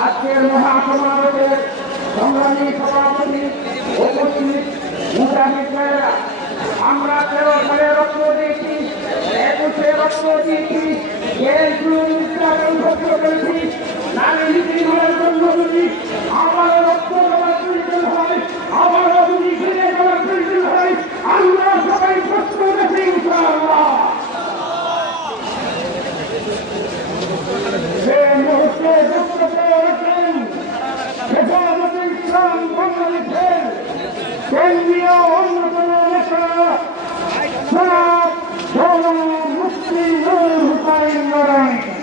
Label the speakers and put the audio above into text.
Speaker 1: আজকের মহাসমাবেশের সংগ্রামী সভাপতি উপস্থিত মুজাহিদ ভাইয়েরা আমরা তেরো সালে রক্ত দিয়েছি একুশে রক্ত দিয়েছি করেছি নারী নীতি জন্য যদি আবার কেন্দ্রীয়